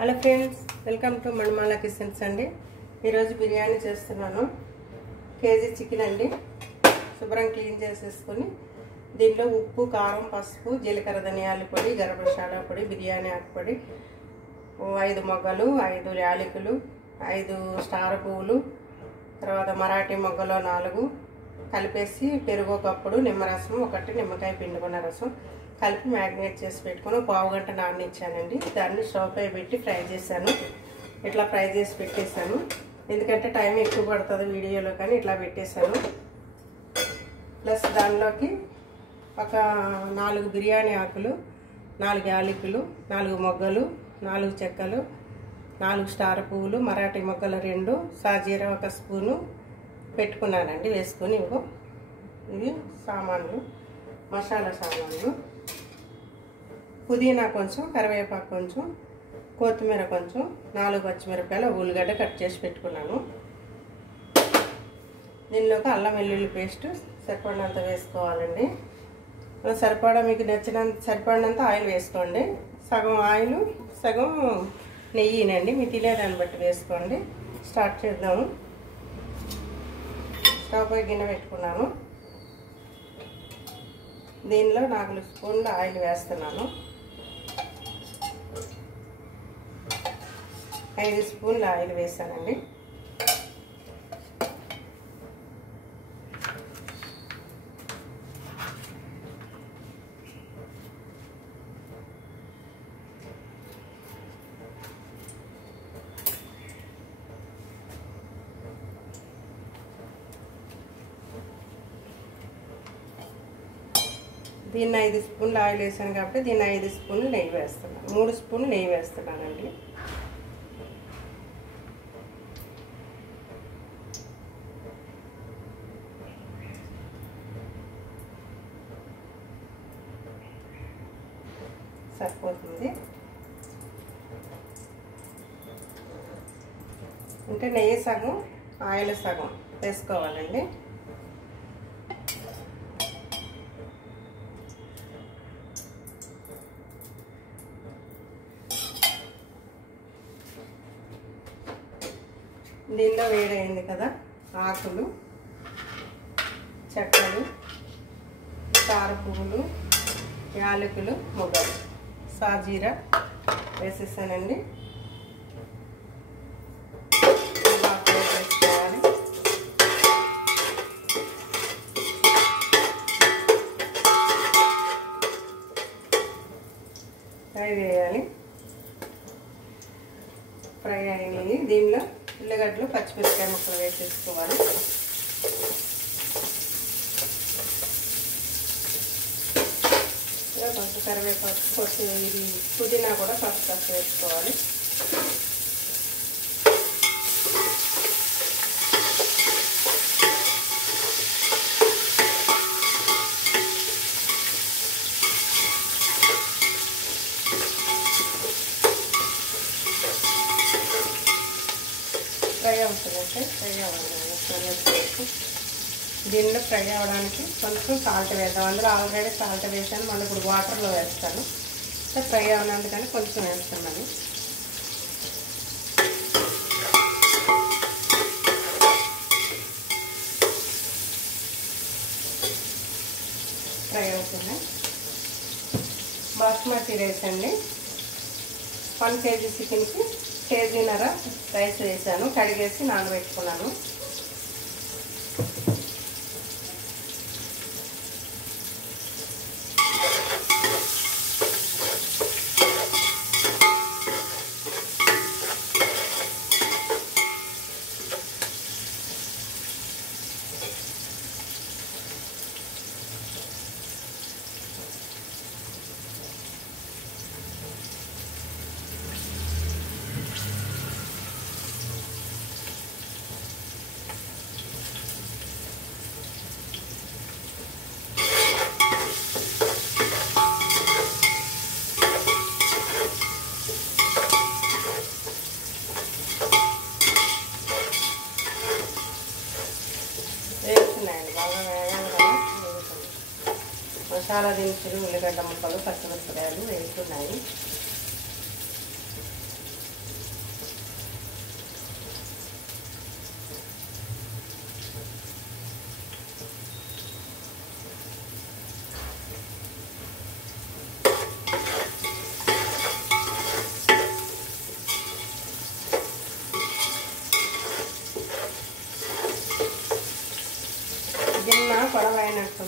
Hello friends, welcome to Manimala kitchens అండి. ఈరోజు బిర్యానీ చేస్తున్నాను. కేజీ చికెన్ అండి. శుభ్రం క్లీన్ చేసేసుకొని దీంట్లో ఉప్పు, కారం, పసుపు, జీలకర్ర, ధనియాల పొడి, గరం మసాలా పొడి, బిర్యానీ ఆకు పొడి, 5 మొగ్గలు, 5 యాలకులు, 5 స్టార్ పువ్వులు, తర్వాత మరాఠీ మొగ్గలు 4 కలిపేసి పెరుగు కప్పుడు, నిమ్మరసం 1, నిమ్మకాయ పిండుకున్న రసం కలిపి మ్యాగ్నేట్ చేసి పెట్టుకుని 1/2 గంట నాననిచ్చానండి. దాన్ని స్టవ్ పై పెట్టి ఫ్రై చేశాను. ఇట్లా ఫ్రై చేసి పెట్టేశాను, ఎందుకంటే టైం ఎక్కువ పడుతుంది వీడియోలో, కానీ ఇట్లా పెట్టేశాను. ప్లస్ దానిలోకి ఒక 4 బిర్యానీ ఆకులు, 4 యాలకులు, 4 మొగ్గలు, 4 చెక్కలు, 4 స్టార్ పువ్వులు, మరాఠీ మొగ్గలు 2, సాజీరా 1 స్పూను పెట్టుకున్నానండి. వేసుకొని ఇవి సామాన్లు, మసాలా సామాన్లు, పుదీనా కొంచెం, కరివేపాకు కొంచెం, కొత్తిమీర కొంచెం, 4 పచ్చిమిరపకాయలు, ఉల్లిగడ్డ కట్ చేసి పెట్టుకున్నాను. దీనిలోకి అల్లం వెల్లుల్లి పేస్ట్ సరిపడినంత వేసుకోవాలండి. సరిపడా మీకు నచ్చినంత సరిపడినంత ఆయిల్ వేసుకోండి. సగం ఆయిల్, సగం నెయ్యినండి. మీ తినేదాన్ని బట్టి వేసుకోండి. స్టార్ట్ చేద్దాము. స్టవ్ పై గిన్నె పెట్టుకున్నాను. దీనిలో 4 స్పూన్ల ఆయిల్ వేస్తున్నాను. 5 స్పూన్ల ఆయిల్ వేసానండి. దీన్ని 5 స్పూన్ల ఆయిల్ వేసాను కాబట్టి దీన్ని 5 స్పూన్లు నెయ్యి వేస్తున్నాను. 3 స్పూన్లు నెయ్యి వేస్తున్నానండి. సరిపోతుంది. అంటే నెయ్యి సగం, ఆయిల్ సగం వేసుకోవాలండి. దీనిలో వేడైంది కదా, ఆకులు, చెక్కలు, స్టార్ పువ్వులు, యాలకులు, మొగ్గలు, సాజీరా వేసేసానండి. వేసుకోవాలి. ఫ్రై వేయాలి. ఫ్రై అయినవి దీనిలో ఉల్లిగడ్డలు, పచ్చిమిరపకాయ ముక్కలు వేసేసుకోవాలి. కొంచెం కరివేపాకు, కొంచెం ఇది పుదీనా కూడా ఫస్ట్ వేసుకోవాలి. ఫ్రై అవుతుందంటే ఫ్రై అవ్వాలి. దీనిలో ఫ్రై అవ్వడానికి కొంచెం సాల్ట్ వేద్దాం. అందులో ఆల్రెడీ సాల్ట్ వేసాను, మళ్ళీ ఇప్పుడు వాటర్లో వేస్తాను. ఫ్రై అవ్వనందుకని కొంచెం వేస్తామని. ఫ్రై అవుతుంది. బాస్మతి రైస్ అండి. 1 కేజీ చికెన్కి కేజీన్నర రైస్ వేసాను. కడిగేసి నానబెట్టుకున్నాను. వేస్తున్నాయండి, బాగా వేయాలి కదా. మసాలా దినుసులు, ఉల్లిగడ్డ ముక్కలు, పచ్చిమిరపకాయలు వేస్తున్నాయి.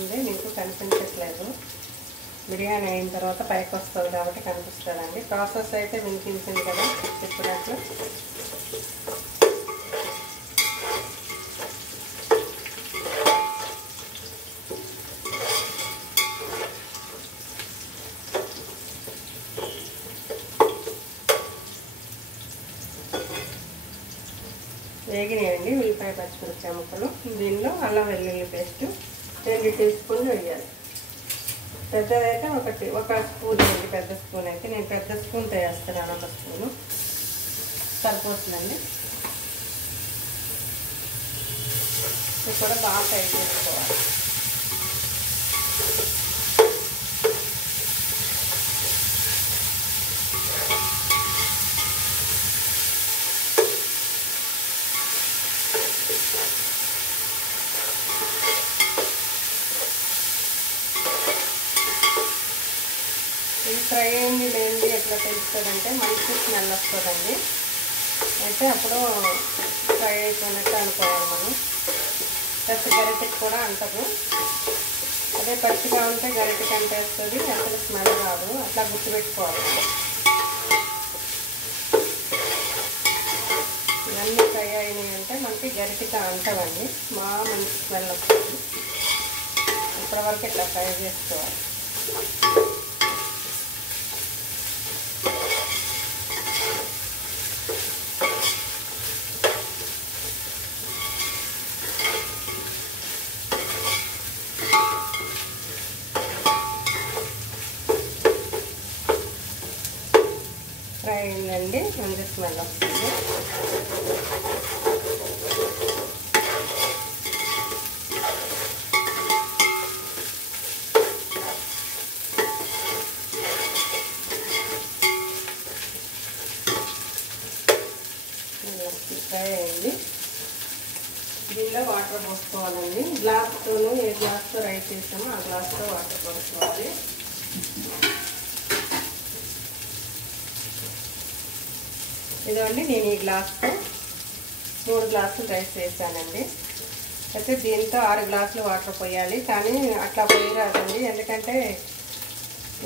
ఉంటుంది, మీకు కనిపించట్లేదు. బిర్యానీ అయిన తర్వాత పైకి వస్తుంది కాబట్టి కనిపిస్తుందండి. ప్రాసెస్ అయితే వినిపించింది కదా చెప్పినట్లు. వేగినాయండి ఉల్లిపాయ పచ్చిమిరపకాయ ముక్కలు. దీనిలో అల్లం వెల్లుల్లి పేస్ట్ 2 టీ స్పూన్లు వేయాలి. పెద్దదైతే ఒక స్పూన్ అండి, పెద్ద స్పూన్ అయితే నేను పెద్ద స్పూన్తో వేస్తున్నాను. 1 స్పూను సరిపోతుందండి. ఇది కూడా బాగా ఫ్రై చేసుకోవాలి. ఇది ఫ్రై అయింది లేనిది ఎట్లా తెలుస్తుందంటే మంచి స్మెల్ వస్తుందండి. అయితే అప్పుడు ఫ్రై అయిపోయినట్టు అనుకోవాలి మనం. ప్లస్ గరిటెకి కూడా అంటదు. అదే పచ్చిగా ఉంటే గరిటెకి అంటేస్తుంది, అసలు స్మెల్ రాదు. అట్లా గుర్తుపెట్టుకోవాలి. ఇవన్నీ ఫ్రై అయినాయి అంటే మనకి గరిటెకి అంటవండి, బాగా మంచి స్మెల్ వస్తుంది. ఇప్పటివరకు ఇట్లా ఫ్రై చేసుకోవాలి. ఫ్రై అయిందండి, మంచి స్మెల్ వస్తుంది. ఫ్రై అయింది. దీనిలో వాటర్ పోసుకోవాలండి. గ్లాస్తోనూ ఏ గ్లాస్తో రైస్ చేసామో ఆ గ్లాస్తో వాటర్ పోసుకోవాలి. ఇదండి నేను ఈ గ్లాస్తో 3 గ్లాసులు రైస్ వేసానండి. అయితే దీంతో 6 గ్లాసులు వాటర్ పోయాలి, కానీ అట్లా పోయరాదండి. ఎందుకంటే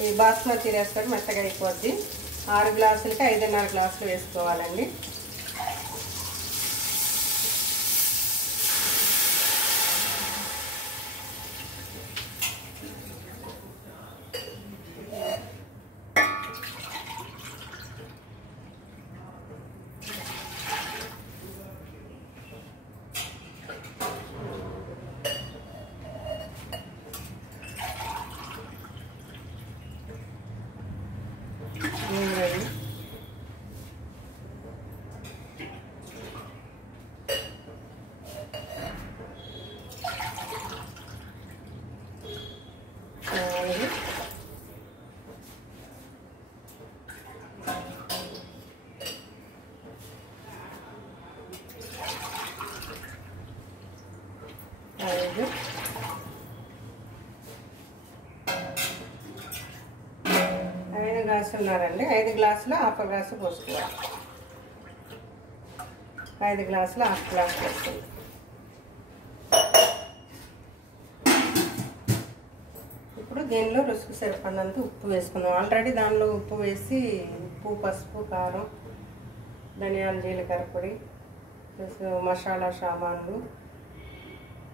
ఈ బాస్మతి రైస్ తోటి మెత్తగా అయిపోద్ది. 6 గ్లాసులకి 5.5 గ్లాసులు వేసుకోవాలండి. గ్లాసులున్నారండి. 5 గ్లాసులు 1/2 గ్లాసు పోసుకోవాలి. 5 గ్లాసులు 1/2 గ్లాసు పోసుకోవాలి. ఇప్పుడు దీనిలో రుచికి సరిపడినంత ఉప్పు వేసుకున్నాం. ఆల్రెడీ దానిలో ఉప్పు వేసి ఉప్పు, పసుపు, కారం, ధనియాల జీలకర్ర పొడి, ప్లస్ మసాలా సామాన్లు,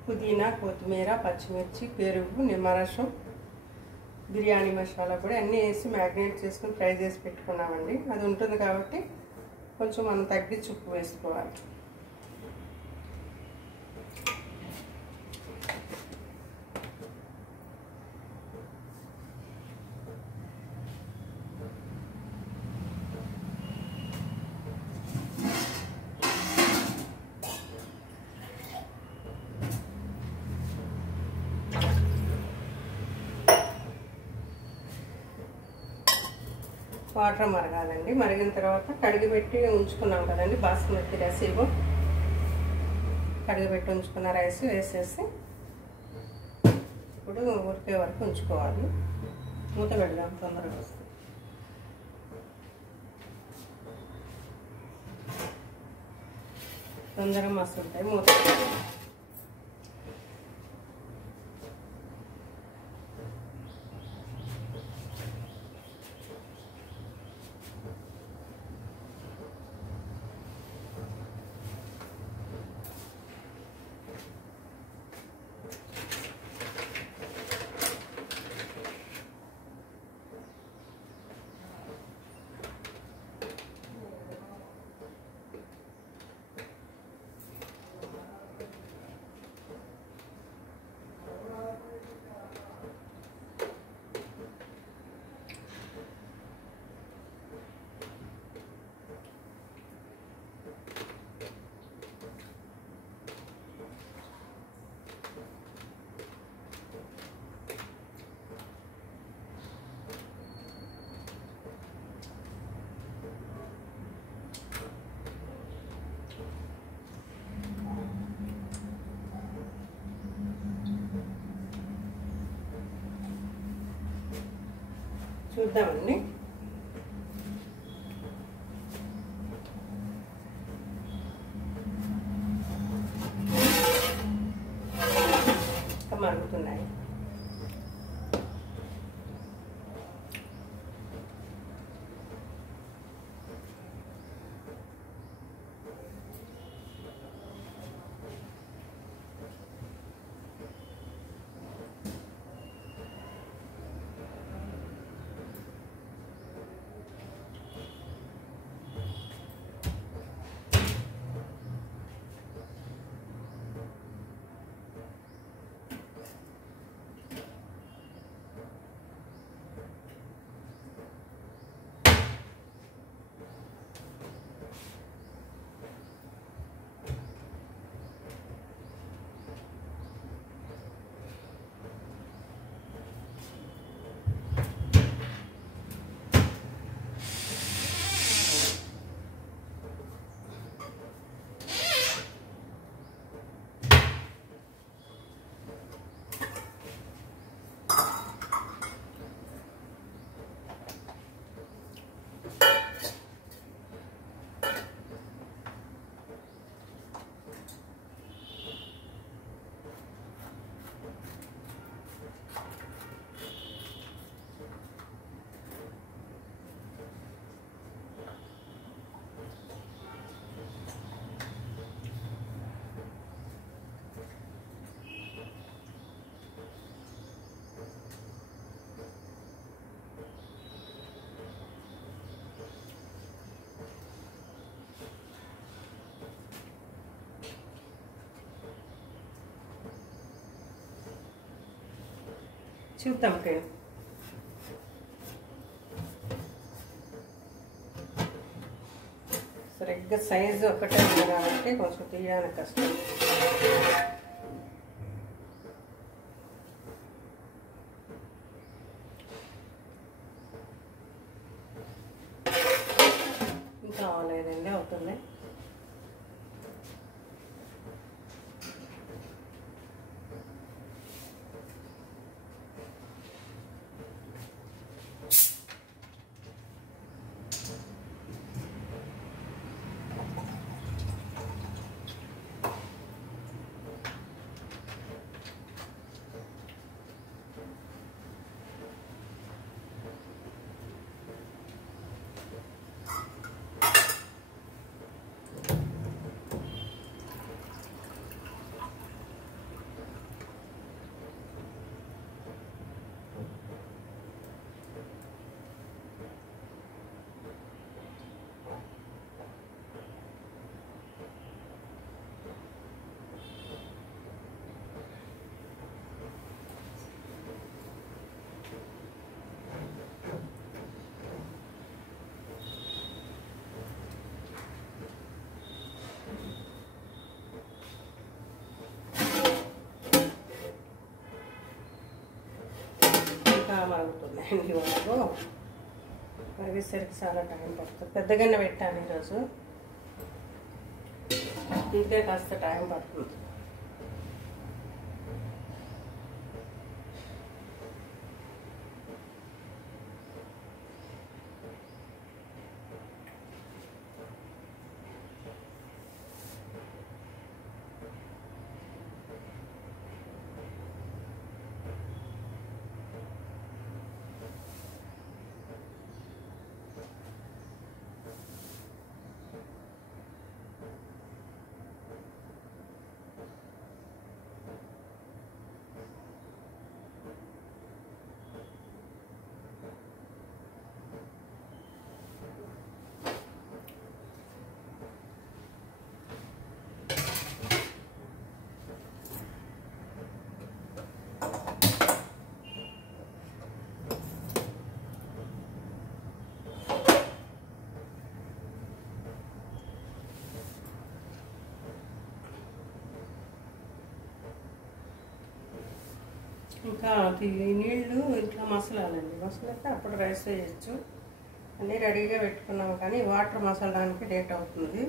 పుదీనా, కొత్తిమీర, పచ్చిమిర్చి, పెరుగు, నిమ్మరసం, బిర్యానీ మసాలా పొడి అన్నీ వేసి మ్యాగ్నేట్ చేసుకుని ఫ్రై చేసి పెట్టుకున్నామండి. అది ఉంటుంది కాబట్టి కొంచెం మనం తగ్గించి ఉప్పు వేసుకోవాలి. వాటర్ మరగాలండి. మరిగిన తర్వాత కడిగిపెట్టి ఉంచుకున్నాం కదండి బాస్మతి రైస్, ఇగో కడిగిపెట్టి ఉంచుకున్న రైస్ వేసేసి ఇప్పుడు ఉడికే వరకు ఉంచుకోవాలి. మూత పెడదాం, తొందరగా వస్తుంది. తొందరగా మస్తు ఉంటాయి. మూత పెడదాం. చూద్దామండి. మరుగుతున్నాయి. చూద్దాం ఫ్రెండ్. సరిగ్గా సైజు ఒకటే ఉంది కాబట్టి కొంచెం తీయడానికి కష్టం. ఇంకా అవ్వలేదండి, అవుతుంది. మరుగుతున్నాయండి. వాళ్ళు మరిగేసరికి చాలా టైం పడుతుంది. పెద్దగానే పెట్టాను ఈరోజు, ఇంకే కాస్త టైం పడుతుంది. ఇంకా నీళ్ళు ఇట్లా మసలాలండి. మసలితే అప్పుడు రైస్ వేయచ్చు. అన్నీ రెడీగా పెట్టుకున్నాము, కానీ వాటర్ మసలడానికి లేట్ అవుతుంది.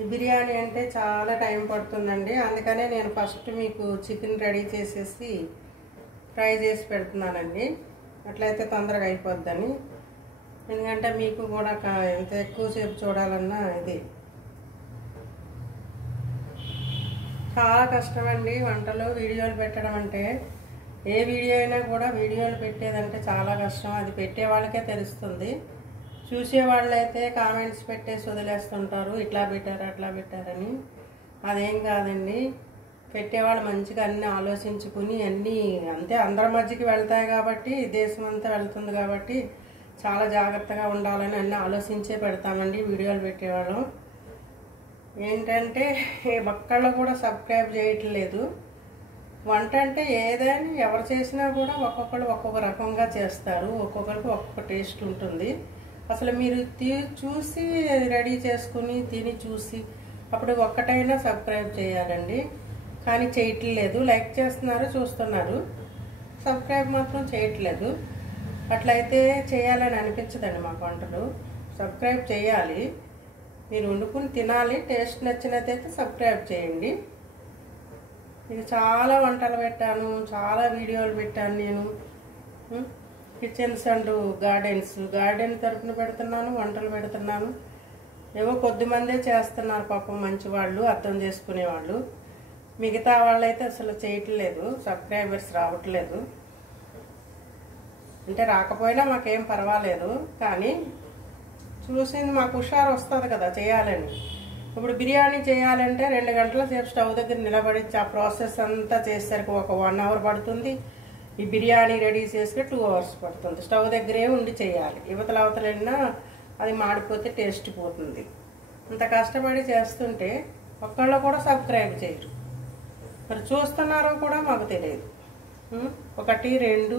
ఈ బిర్యానీ అంటే చాలా టైం పడుతుందండి. అందుకనే నేను ఫస్ట్ మీకు చికెన్ రెడీ చేసేసి ఫ్రై చేసి పెడుతున్నానండి. అట్లయితే తొందరగా అయిపోద్దని. ఎందుకంటే మీకు కూడా ఎంత ఎక్కువసేపు చూడాలన్నా ఇది చాలా కష్టమండి. వంటలు వీడియోలు పెట్టడం అంటే, ఏ వీడియో అయినా కూడా వీడియోలు పెట్టేదంటే చాలా కష్టం. అది పెట్టే వాళ్ళకే తెలుస్తుంది. చూసే వాళ్ళైతే కామెంట్స్ పెట్టేసి వదిలేస్తుంటారు, ఇట్లా పెట్టారు అట్లా పెట్టారని. అదేం కాదండి. పెట్టేవాళ్ళు మంచిగా అన్నీ ఆలోచించుకుని అన్నీ అంతే అందరి మధ్యకి వెళ్తాయి కాబట్టి, దేశం అంతా వెళ్తుంది కాబట్టి చాలా జాగ్రత్తగా ఉండాలని అన్నీ ఆలోచించే పెడతామండి వీడియోలు పెట్టేవాళ్ళం. ఏంటంటే ఒక్కళ్ళు కూడా సబ్స్క్రైబ్ చేయట్లేదు. వంట అంటే ఏదైనా ఎవరు చేసినా కూడా ఒక్కొక్కరు ఒక్కొక్క రకంగా చేస్తారు, ఒక్కొక్కరికి ఒక్కొక్క టేస్ట్ ఉంటుంది. అసలు మీరు చూసి రెడీ చేసుకుని తిని చూసి అప్పుడు ఒక్కటైనా సబ్స్క్రైబ్ చేయాలండి. కానీ చేయట్లేదు. లైక్ చేస్తున్నారు, చూస్తున్నారు, సబ్స్క్రైబ్ మాత్రం చేయట్లేదు. అట్లయితే చేయాలని అనిపించదండి మాకు వంటలు. సబ్స్క్రైబ్ చేయాలి, మీరు వండుకుని తినాలి. టేస్ట్ నచ్చినట్టయితే సబ్స్క్రైబ్ చేయండి. ఇది చాలా వంటలు పెట్టాను, చాలా వీడియోలు పెట్టాను నేను. కిచెన్స్ అండ్ గార్డెన్ తరపున పెడుతున్నాను, వంటలు పెడుతున్నాను. ఏవో కొద్దిమందే చేస్తున్నారు పాపం, మంచి వాళ్ళు, అర్థం చేసుకునేవాళ్ళు. మిగతా వాళ్ళైతే అసలు చేయట్లేదు, సబ్స్క్రైబర్స్ రావట్లేదు. అంటే రాకపోయినా మాకేం పర్వాలేదు, కానీ చూసింది మాకు హుషారు వస్తుంది కదా చేయాలని. ఇప్పుడు బిర్యానీ చేయాలంటే 2 గంటల సేపు స్టవ్ దగ్గర నిలబడి ఆ ప్రాసెస్ అంతా చేసేసరికి ఒక 1 అవర్ పడుతుంది. ఈ బిర్యానీ రెడీ చేస్తే 2 అవర్స్ పడుతుంది. స్టవ్ దగ్గరే ఉండి చేయాలి. అవతలైనా అది మాడిపోతే టేస్ట్ పోతుంది. అంత కష్టపడి చేస్తుంటే ఒక్కళ్ళు కూడా సబ్స్క్రైబ్ చేయరు. మరి చూస్తున్నారో కూడా మాకు తెలియదు. 1, 2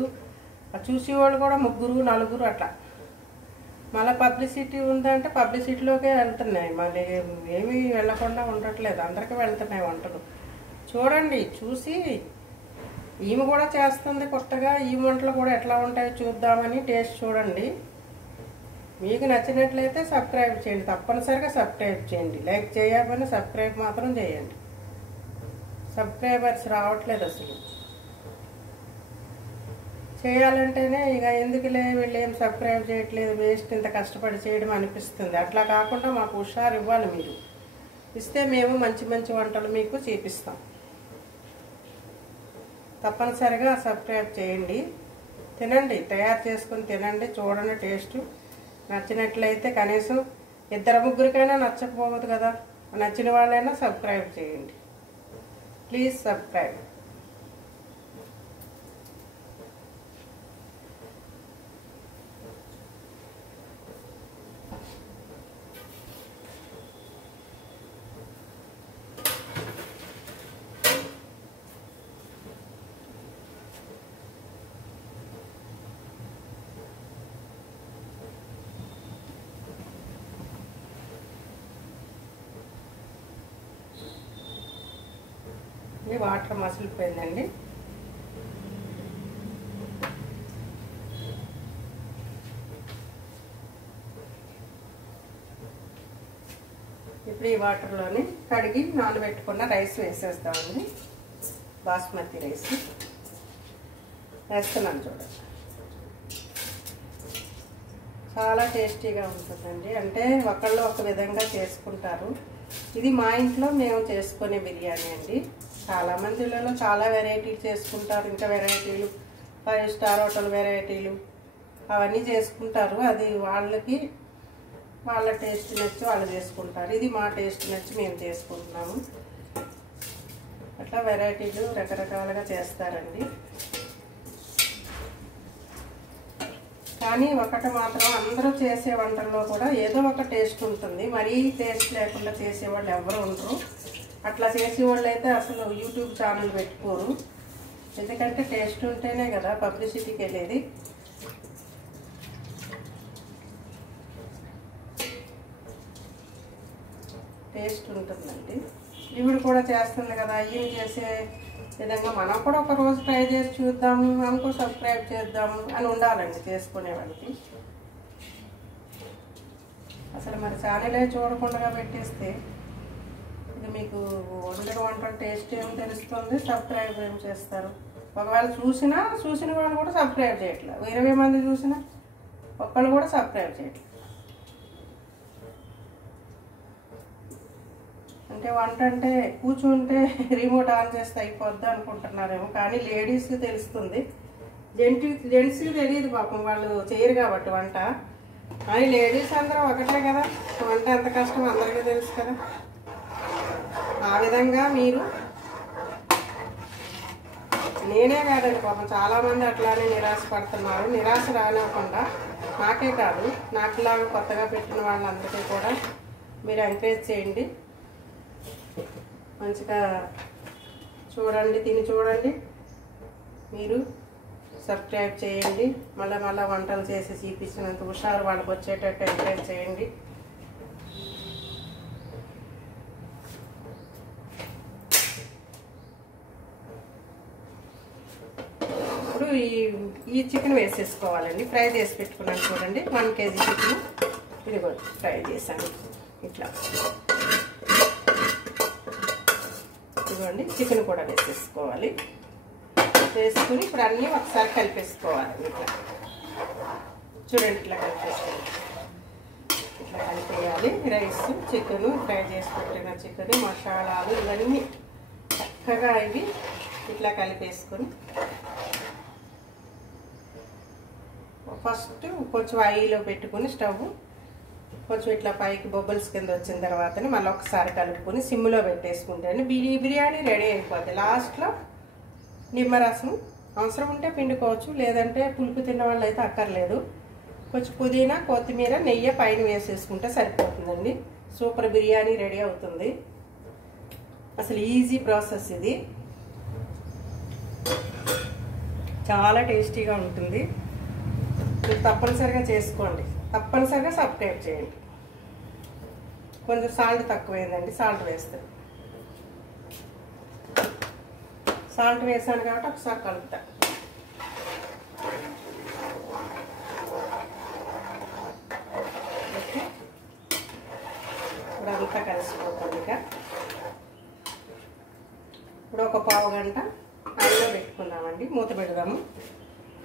చూసేవాళ్ళు కూడా 3, 4 అట్లా. మళ్ళీ పబ్లిసిటీ ఉందంటే పబ్లిసిటీలోకే వెళ్తున్నాయి, మళ్ళీ ఏమీ వెళ్ళకుండా ఉండట్లేదు, అందరికీ వెళ్తున్నాయి వంటలు. చూడండి, చూసి ఈమె కూడా చేస్తుంది కొత్తగా, ఈ వంటలు కూడా ఎట్లా ఉంటాయో చూద్దామని టేస్ట్ చూడండి. మీకు నచ్చినట్లయితే సబ్స్క్రైబ్ చేయండి, తప్పనిసరిగా సబ్స్క్రైబ్ చేయండి. లైక్ చేయకపోయినా సబ్స్క్రైబ్ మాత్రం చేయండి. సబ్స్క్రైబర్స్ రావట్లేదు అసలు. చేయాలంటేనే ఇక ఎందుకులే వీళ్ళు ఏం సబ్స్క్రైబ్ చేయట్లేదు, వేస్ట్ ఇంత కష్టపడి చేయడం అనిపిస్తుంది. అట్లా కాకుండా మాకు హుషారు ఇవ్వాలి. మీరు ఇస్తే మేము మంచి మంచి వంటలు మీకు చూపిస్తాం. తప్పనిసరిగా సబ్స్క్రైబ్ చేయండి. తినండి, తయారు చేసుకుని తినండి, చూడండి టేస్ట్. నచ్చినట్లయితే కనీసం 2, 3కైనా నచ్చకపోవద్దు కదా, నచ్చిన వాళ్ళైనా సబ్స్క్రైబ్ చేయండి. Please subscribe. వాటర్ మసిలిపోయిందండి. ఇప్పుడు ఈ వాటర్లోని కడిగి నానబెట్టుకున్న రైస్ వేసేస్తామండి. బాస్మతి రైస్ వేస్తున్నాను చూడండి. చాలా టేస్టీగా ఉంటుందండి. అంటే ఒకళ్ళు ఒక విధంగా చేసుకుంటారు. ఇది మా ఇంట్లో మేము చేసుకునే బిర్యానీ అండి. చాలా మందిలో చాలా వెరైటీలు చేసుకుంటారు, ఇంకా వెరైటీలు 5 స్టార్ హోటల్ వెరైటీలు అవన్నీ చేసుకుంటారు. అది వాళ్ళకి వాళ్ళ టేస్ట్ నచ్చి వాళ్ళు చేసుకుంటారు. ఇది మా టేస్ట్ నచ్చి మేము చేసుకుంటున్నాము. అట్లా వెరైటీలు రకరకాలుగా చేస్తారండి. కానీ ఒకటి మాత్రం అందరూ చేసే వంటల్లో కూడా ఏదో ఒక టేస్ట్ ఉంటుంది. మరీ టేస్ట్ లేకుండా చేసేవాళ్ళు ఎవరు ఉండరు. అట్లా చేసేవాళ్ళు అయితే అసలు యూట్యూబ్ ఛానల్ పెట్టుకోరు. ఎందుకంటే టేస్ట్ ఉంటేనే కదా పబ్లిసిటీకి వెళ్ళేది. టేస్ట్ ఉంటుందండి. ఈవిడ కూడా చేస్తుంది కదా, ఈమె చేసే విధంగా మనం కూడా ఒక రోజు ట్రై చేసి చూద్దాము, మనకు సబ్స్క్రైబ్ చేద్దాము అని ఉండాలండి చేసుకునే వాళ్ళకి. అసలు మరి ఛానలే చూడకుండా పెట్టేస్తే ఇది మీకు వంటల టేస్ట్ ఏం తెలుస్తుంది, సబ్స్క్రైబ్ ఏం చేస్తారు. ఒకవేళ చూసిన వాళ్ళు కూడా సబ్స్క్రైబ్ చేయట్లేదు. 20 మంది చూసినా ఒక్కళ్ళు కూడా సబ్స్క్రైబ్ చేయట్లేదు. అంటే వంట అంటే కూర్చుంటే రిమోట్ ఆన్ చేస్తే అయిపోద్ది అనుకుంటున్నారేమో, కానీ లేడీస్కి తెలుస్తుంది. జెంట్స్కి తెలియదు పాపం, వాళ్ళు చేయరు కాబట్టి వంట. కానీ లేడీస్ అందరూ ఒకటే కదా, వంట ఎంత కష్టం అందరికీ తెలుసు కదా. ఆ విధంగా మీరు, నేనే కాదండి పాపం చాలామంది అట్లానే నిరాశపడుతున్నారు. నిరాశ రానివ్వకుండా నాకే కాదు, నాకులాగా కొత్తగా పెట్టిన వాళ్ళందరికీ కూడా మీరు ఎంకరేజ్ చేయండి. మంచిగా చూడండి, తిని చూడండి, మీరు సబ్స్క్రైబ్ చేయండి. మళ్ళీ వంటలు చేసి చూపించినంత హుషారు వాళ్ళకి వచ్చేటట్టు ఎంకరేజ్ చేయండి. ఇప్పుడు ఈ చికెన్ వేసేసుకోవాలండి. ఫ్రై చేసి పెట్టుకున్నాను చూడండి, 1 kg చికెన్. ఇది కూడా ఫ్రై చేశాను ఇట్లా. ఇదిగోండి చికెన్ కూడా వేసేసుకోవాలి. వేసుకుని ఇప్పుడు అన్నీ ఒకసారి కలిపేసుకోవాలి. ఇట్లా చూడండి, ఇట్లా కలిపేసుకోవాలి. ఇట్లా కలిపేయాలి. రైస్, చికెను, ఫ్రై చేసి పెట్టిన చికెన్, మసాలాలు ఇవన్నీ చక్కగా ఇవి ఇట్లా కలిపేసుకొని ఫస్ట్ కొంచెం ఆయిల్ పెట్టుకుని స్టవ్ కొంచెం ఇట్లా పైకి బొబ్బల్స్ కింద వచ్చిన తర్వాతనే మళ్ళీ ఒకసారి కలుపుకొని సిమ్లో పెట్టేసుకుంటే బిర్యానీ రెడీ అయిపోద్ది. లాస్ట్లో నిమ్మరసం అవసరం ఉంటే పిండుకోవచ్చు, లేదంటే పులుపు తిన్న వాళ్ళు అయితే అక్కర్లేదు. కొంచెం పుదీనా, కొత్తిమీర, నెయ్యి పైన వేసేసుకుంటే సరిపోతుందండి. సూపర్ బిర్యానీ రెడీ అవుతుంది. అసలు ఈజీ ప్రాసెస్ ఇది, చాలా టేస్టీగా ఉంటుంది. మీరు తప్పనిసరిగా చేసుకోండి, తప్పనిసరిగా సబ్స్క్రైబ్ చేయండి. కొంచెం సాల్ట్ తక్కువైందండి, సాల్ట్ వేస్తాను. సాల్ట్ వేసాను కాబట్టి ఒకసారి కలుపుతా. ఇప్పుడు అంతా కలిసిపోతుంది. ఇక ఇప్పుడు ఒక పావు గంట ఆయిల్లో పెట్టుకుందామండి. మూత పెడదాము.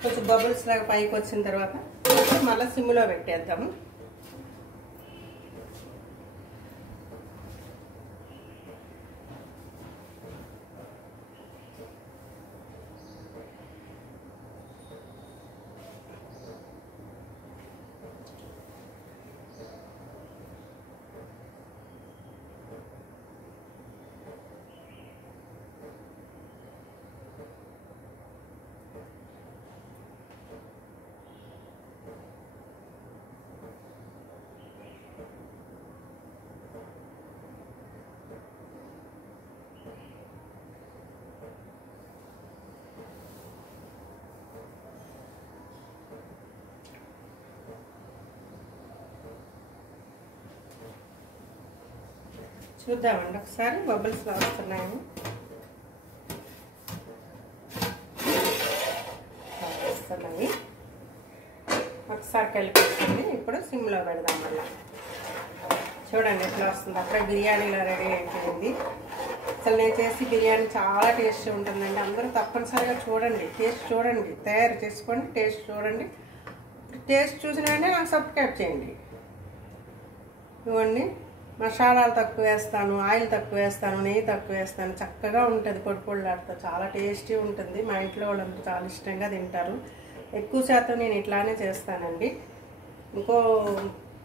కొంచెం బబుల్స్ లాగా పైకి వచ్చిన తర్వాత మళ్ళీ సిమ్లో పెట్టేద్దాము. చూద్దామండి ఒకసారి బబుల్స్ వస్తున్నాయేమో. వస్తున్నాయి, ఒకసారి కలిపేస్తుంది. ఇప్పుడు సిమ్లో పెడదాం. మళ్ళీ చూడండి ఎట్లా వస్తుంది. అప్పుడే బిర్యానీలో రెడీ అయిపోయింది. అసలు నేను చేసి బిర్యానీ చాలా టేస్టీ ఉంటుందండి. అందరూ తప్పనిసరిగా చూడండి, టేస్ట్ చూడండి, తయారు చేసుకోండి, టేస్ట్ చూడండి. టేస్ట్ చూసిన వెంటనే నాకు సబ్స్క్రైబ్ చేయండి. ఇవ్వండి, మసాలాలు తక్కువ వేస్తాను, ఆయిల్ తక్కువ వేస్తాను, నెయ్యి తక్కువ వేస్తాను. చక్కగా ఉంటుంది, పొడి పొడిలాడుతూ చాలా టేస్టీ ఉంటుంది. మా ఇంట్లో వాళ్ళందరూ చాలా ఇష్టంగా తింటారు. ఎక్కువ శాతం నేను ఇట్లానే చేస్తానండి. ఇంకో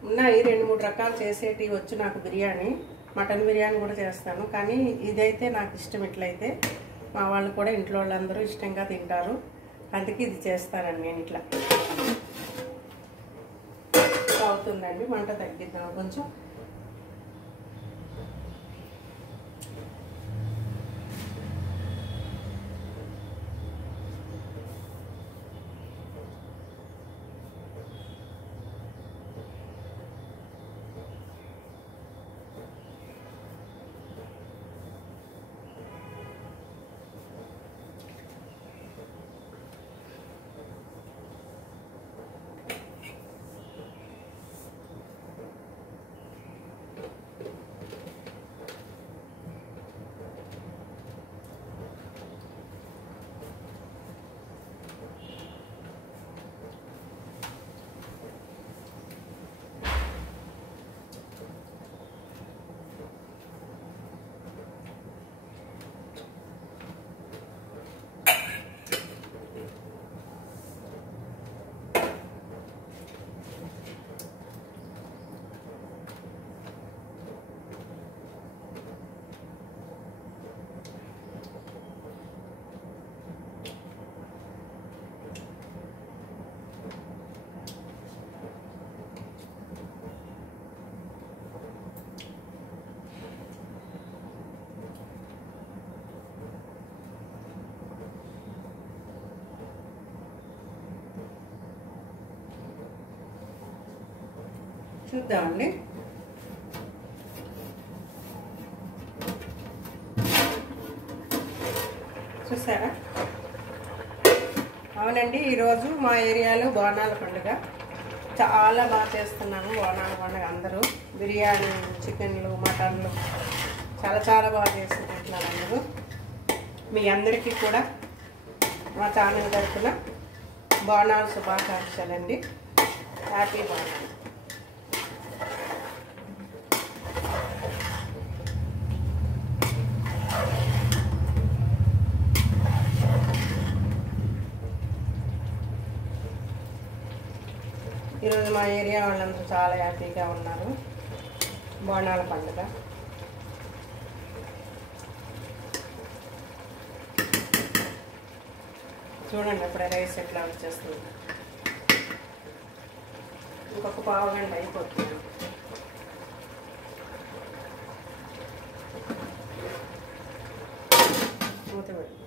ఉన్నాయి 2-3 రకాలు చేసేటివి వచ్చు నాకు. బిర్యానీ, మటన్ బిర్యానీ కూడా చేస్తాను. కానీ ఇదైతే నాకు ఇష్టం. ఇట్లయితే మా వాళ్ళు కూడా ఇంట్లో వాళ్ళందరూ ఇష్టంగా తింటారు. అందుకే ఇది చేస్తానండి నేను. ఇట్లా అవుతుందండి. మంట తగ్గిద్దాం కొంచెం. చూద్దామండి. చూసారా? అవునండి, ఈరోజు మా ఏరియాలో బోనాల పండుగ చాలా బాగా చేస్తున్నాము. బోనాల పండుగ అందరూ బిర్యానీ, చికెన్లు, మటన్లు చాలా బాగా చేసుకుంటున్నారు అందరూ. మీ అందరికీ కూడా మా ఛానల్ తరఫున బోనాల శుభాకాంక్షలండి. హ్యాపీ బోనాలు. ఈరోజు మా ఏరియా వాళ్ళందరూ చాలా హ్యాపీగా ఉన్నారు. బోనాల పండుగ చూడండి, అప్పుడే రైస్ ఎట్లా వచ్చేస్తుంది. ఇంకొక పావు గంట అయిపోతుంది. మూత పెట్టి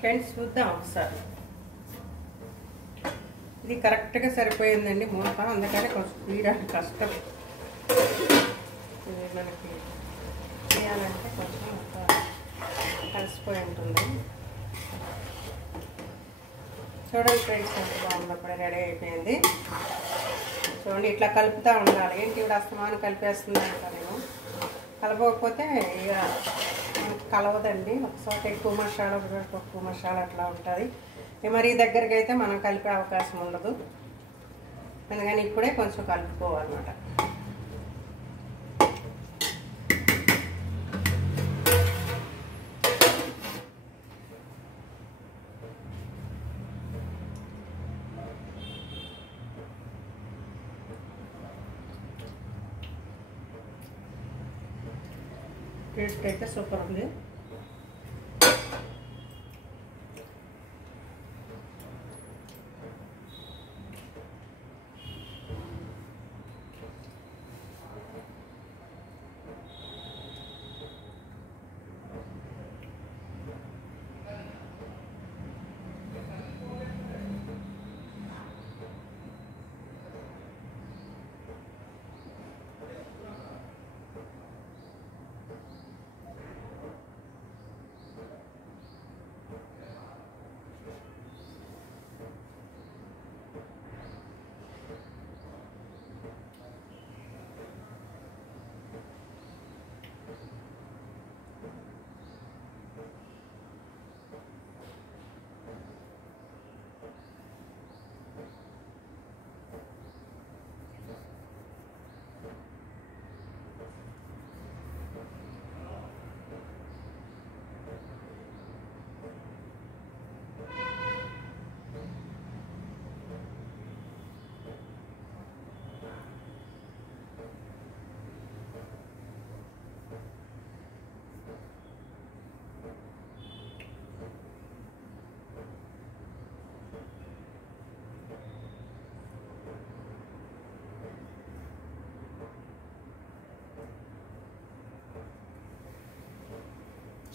ఫ్రెండ్స్ చూద్దాం ఒకసారి. ఇది కరెక్ట్గా సరిపోయిందండి మూత, అందుకని కొంచెం తీయడానికి కష్టం. ఇది మనకి చేయాలంటే కొంచెం కలిసిపోయి ఉంటుంది. చూడండి ఫ్రెండ్స్, ఎంత బాగుంది. అప్పుడే రెడీ అయిపోయింది. చూడండి, ఇట్లా కలుపుతూ ఉండాలి. ఏంటి ఇప్పుడు అస్తమానం కలిపేస్తుంది అంట. నేను కలపకపోతే ఇక కలవదండి. ఒకసారి ఎక్కువ మసాలా, ఒకసారి తక్కువ మసాలా అట్లా ఉంటుంది. మరీ దగ్గరికి అయితే మనం కలిపే అవకాశం ఉండదు. అందుకని ఇప్పుడే కొంచెం కలుపుకోవాలన్నమాట. టేస్ట్ అయితే సూపర్ ఉంది.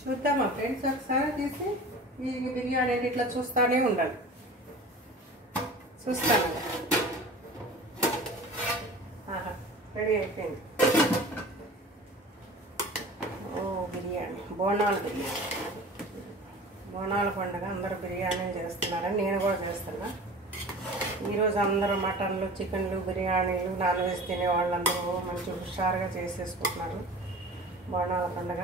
చూద్దామా ఫ్రెండ్స్, ఒకసారి తీసి ఈ బిర్యానీ ఇట్లా చూస్తూనే ఉండాలి. చూస్తాను. రెడీ అయిపోయింది. ఓ బిర్యానీ, బోనాల బిర్యానీ. బోనాల పండుగ అందరూ బిర్యానీ చేస్తున్నారని నేను కూడా చేస్తున్నా. ఈరోజు అందరూ మటన్లు, చికెన్లు, బిర్యానీలు, నాన్ వెజ్ తినే వాళ్ళందరూ మంచి హుషారుగా చేసేసుకుంటున్నారు బోనాల పండుగ.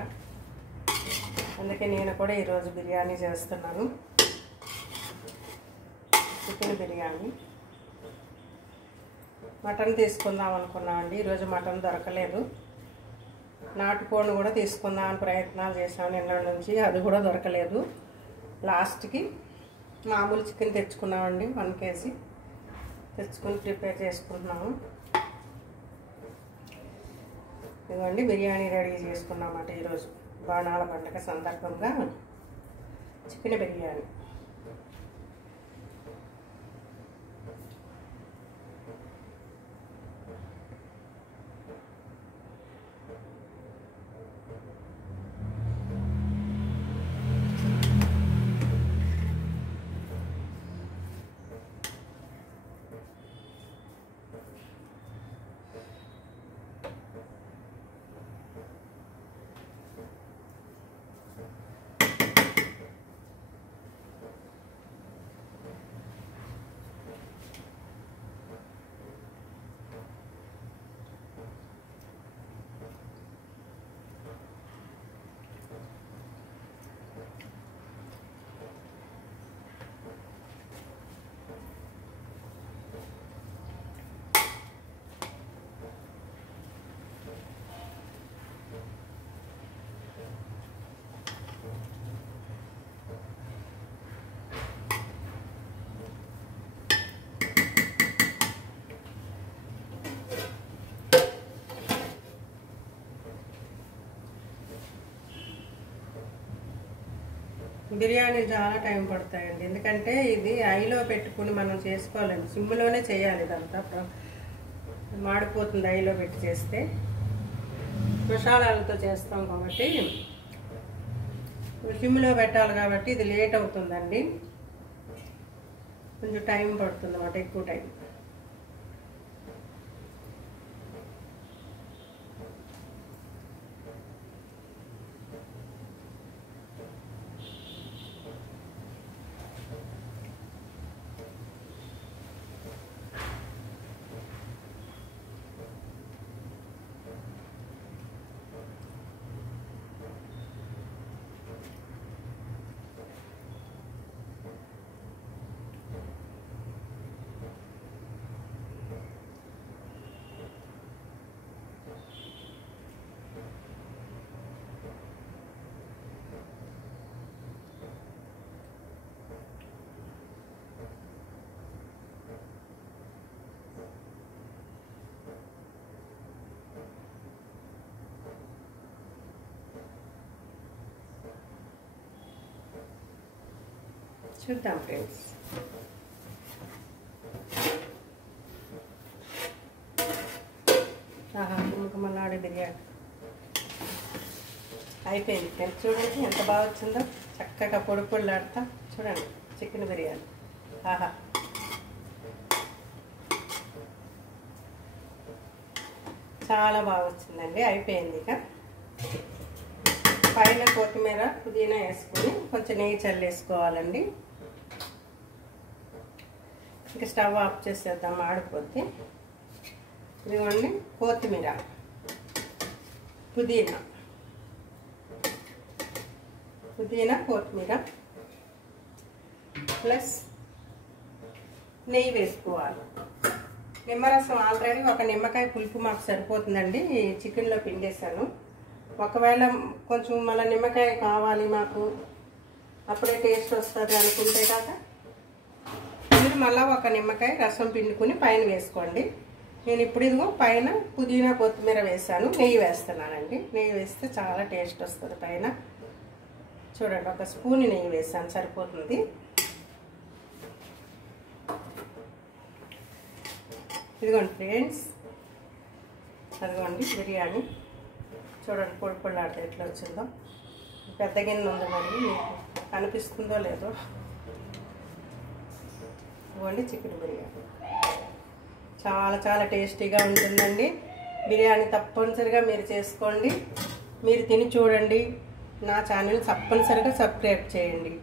అందుకే నేను కూడా ఈరోజు బిర్యానీ చేస్తున్నాను. చికెన్ బిర్యానీ. మటన్ తీసుకుందాం అనుకున్నామండి. ఈరోజు మటన్ దొరకలేదు. నాటుకోడిని కూడా తీసుకుందామని ప్రయత్నాలు చేసాము నిన్న నుంచి, అది కూడా దొరకలేదు. లాస్ట్కి మామూలు చికెన్ తెచ్చుకున్నామండి, 1 kg తెచ్చుకొని ప్రిపేర్ చేసుకుంటున్నాము. ఇదిగోండి బిర్యానీ రెడీ చేసుకున్నామన్నమాట. ఈరోజు బోనాల పండుగ సందర్భంగా చికెన్ బిర్యానీ. బిర్యానీ చాలా టైం పడతాయండి, ఎందుకంటే ఇది ఐలో పెట్టుకుని మనం చేసుకోవాలండి. సిమ్లోనే చేయాలి. ఇదంతా మాడిపోతుంది ఐలో పెట్టి చేస్తే. మసాలాలతో చేస్తాం కాబట్టి సిమ్లో పెట్టాలి కాబట్టి ఇది లేట్ అవుతుందండి. కొంచెం టైం పడుతుంది అన్నమాట, ఎక్కువ టైం. చూద్దాం ఫ్రెండ్స్. మళ్ళీ బిర్యానీ అయిపోయింది ఫ్రెండ్స్. చూడండి ఎంత బాగా వచ్చిందో, చక్కగా పొడి పొడిలాడుతా. చూడండి చికెన్ బిర్యానీ. ఆహా, చాలా బాగా వచ్చిందండి. అయిపోయింది. ఇక పైన కొత్తిమీర, పుదీనా వేసుకొని కొంచెం నెయ్యి చల్లేసుకోవాలండి. ఇంకా స్టవ్ ఆఫ్ చేసేద్దాం ఆడిపోతే. ఇదిగోండి కొత్తిమీర, పుదీనా, కొత్తిమీర ప్లస్ నెయ్యి వేసుకోవాలి. నిమ్మరసం ఆల్రెడీ ఒక నిమ్మకాయ పులుపు మాకు సరిపోతుందండి. చికెన్లో పిండేసాను. ఒకవేళ కొంచెం మళ్ళీ నిమ్మకాయ కావాలి మాకు, అప్పుడే టేస్ట్ వస్తుంది అనుకుంటే కాక మీరు మళ్ళీ ఒక నిమ్మకాయ రసం పిండుకొని పైన వేసుకోండి. నేను ఇప్పుడు ఇదిగో పైన పుదీనా, కొత్తిమీర వేసాను. నెయ్యి వేస్తున్నానండి. నెయ్యి వేస్తే చాలా టేస్ట్ వస్తుంది పైన. చూడండి, ఒక స్పూన్ నెయ్యి వేసాను, సరిపోతుంది. ఇదిగోండి ఫ్రెండ్స్, అదిగోండి బిర్యానీ. చూడండి పొడి పొడిలాడితే ఎట్లా వచ్చిందో. పెద్ద గిన్నె ఉంది, మరి మీకు కనిపిస్తుందో లేదో. ఇవ్వండి చికెన్ బిర్యానీ. చాలా చాలా టేస్టీగా ఉంటుందండి. బిర్యానీ తప్పనిసరిగా మీరు చేసుకోండి, మీరు తిని చూడండి. నా ఛానల్ తప్పనిసరిగా సబ్స్క్రైబ్ చేయండి.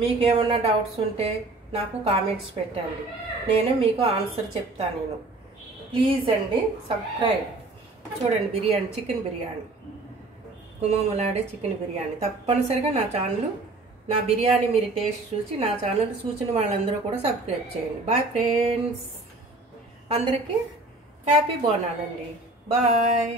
మీకేమన్నా డౌట్స్ ఉంటే నాకు కామెంట్స్ పెట్టండి, నేను మీకు ఆన్సర్ చెప్తాను. నేను ప్లీజ్ అండి సబ్స్క్రైబ్. చూడండి బిర్యానీ, చికెన్ బిర్యానీ, గుమగుమలాడే చికెన్ బిర్యానీ. తప్పనిసరిగా నా ఛానల్, నా బిర్యానీ మీరు టేస్ట్ చూసి నా ఛానల్ చూసిన వాళ్ళందరూ కూడా సబ్స్క్రైబ్ చేయండి. బాయ్ ఫ్రెండ్స్, అందరికీ హ్యాపీ బోనాలండి. బాయ్.